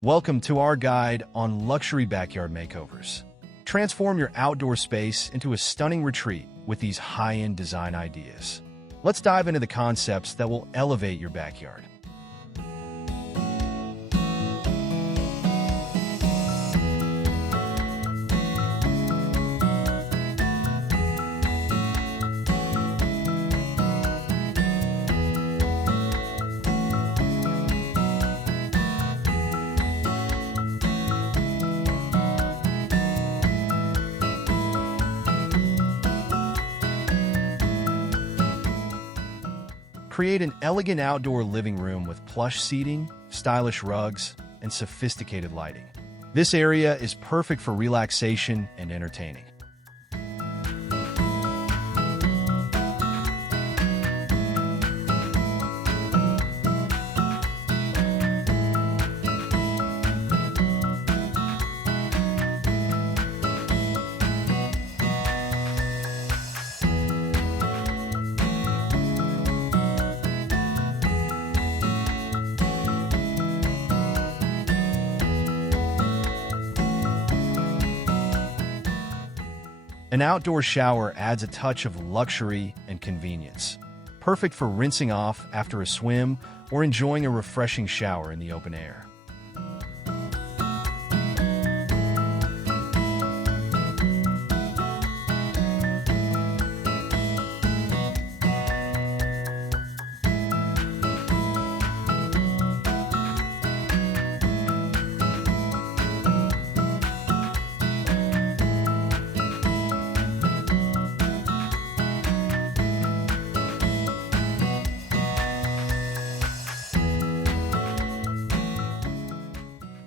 Welcome to our guide on luxury backyard makeovers. Transform your outdoor space into a stunning retreat with these high-end design ideas. Let's dive into the concepts that will elevate your backyard. Create an elegant outdoor living room with plush seating, stylish rugs, and sophisticated lighting. This area is perfect for relaxation and entertaining. An outdoor shower adds a touch of luxury and convenience, perfect for rinsing off after a swim or enjoying a refreshing shower in the open air.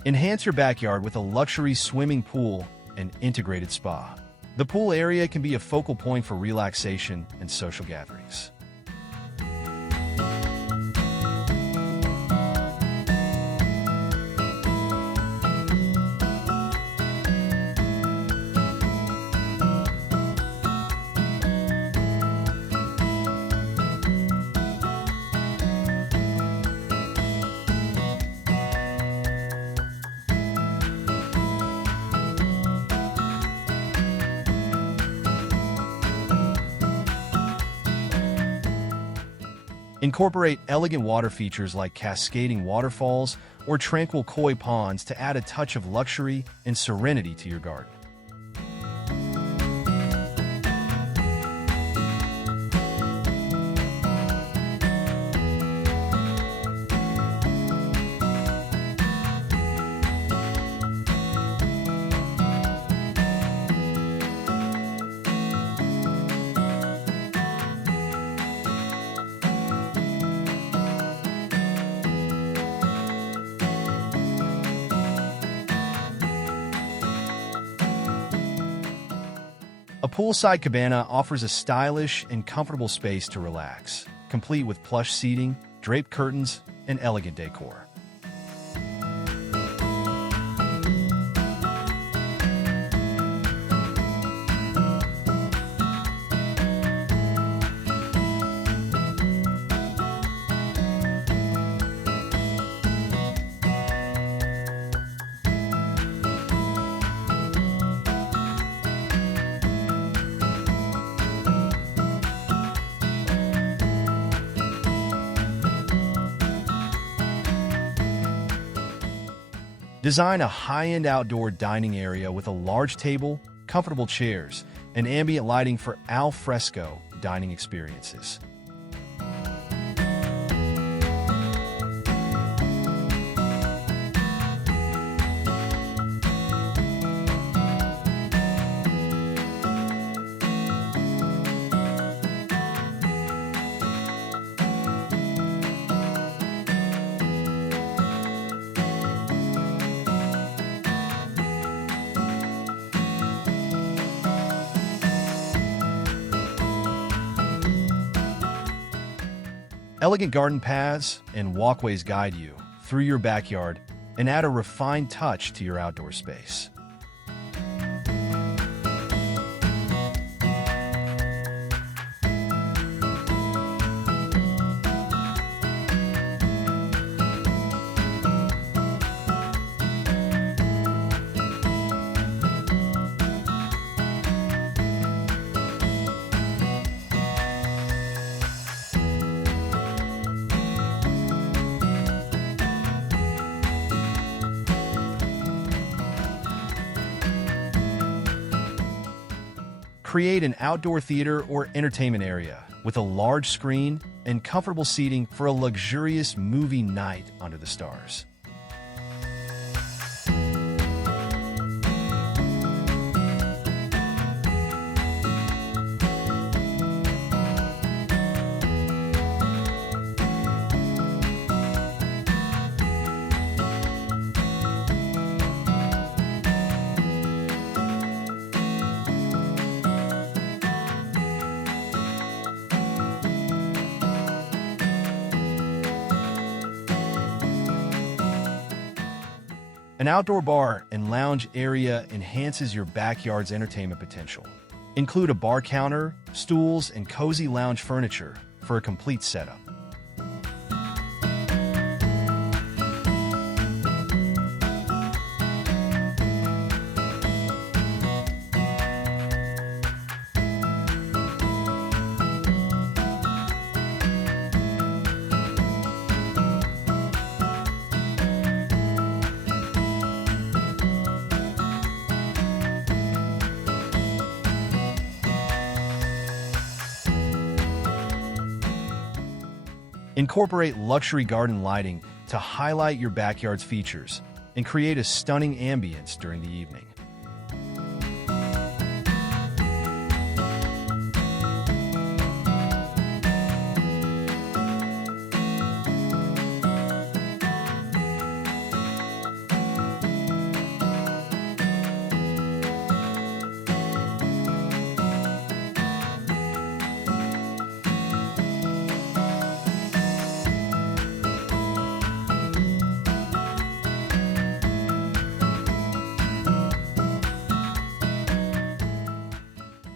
Enhance your backyard with a luxury swimming pool and integrated spa. The pool area can be a focal point for relaxation and social gatherings. Incorporate elegant water features like cascading waterfalls or tranquil koi ponds to add a touch of luxury and serenity to your garden. A poolside cabana offers a stylish and comfortable space to relax, complete with plush seating, draped curtains, and elegant decor. Design a high-end outdoor dining area with a large table, comfortable chairs, and ambient lighting for al fresco dining experiences. Elegant garden paths and walkways guide you through your backyard and add a refined touch to your outdoor space. Create an outdoor theater or entertainment area with a large screen and comfortable seating for a luxurious movie night under the stars. An outdoor bar and lounge area enhances your backyard's entertainment potential. Include a bar counter, stools, and cozy lounge furniture for a complete setup. Incorporate luxury garden lighting to highlight your backyard's features and create a stunning ambience during the evening.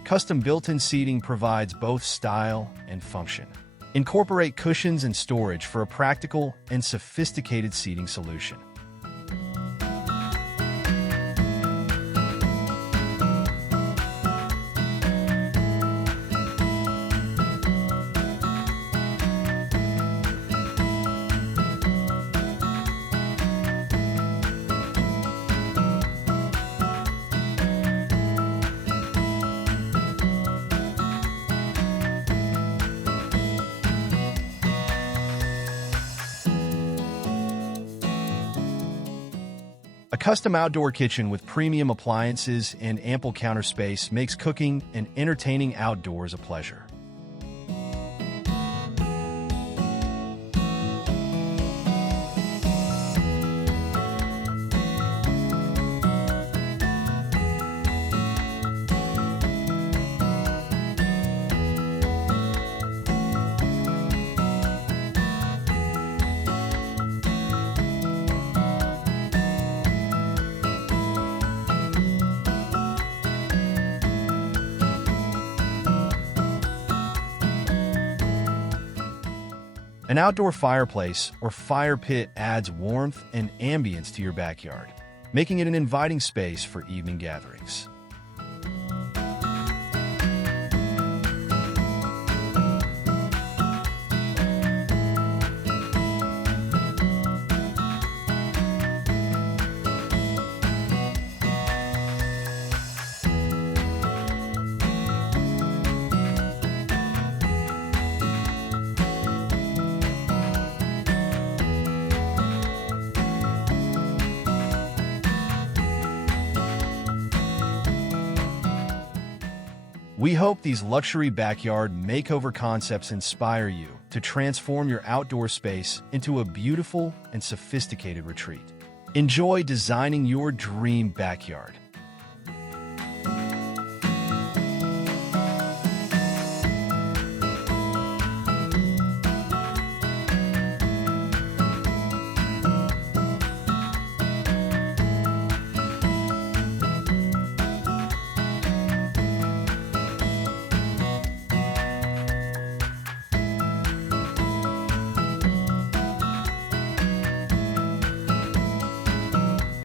Custom built-in seating provides both style and function. Incorporate cushions and storage for a practical and sophisticated seating solution. A custom outdoor kitchen with premium appliances and ample counter space makes cooking and entertaining outdoors a pleasure. An outdoor fireplace or fire pit adds warmth and ambience to your backyard, making it an inviting space for evening gatherings. We hope these luxury backyard makeover concepts inspire you to transform your outdoor space into a beautiful and sophisticated retreat. Enjoy designing your dream backyard.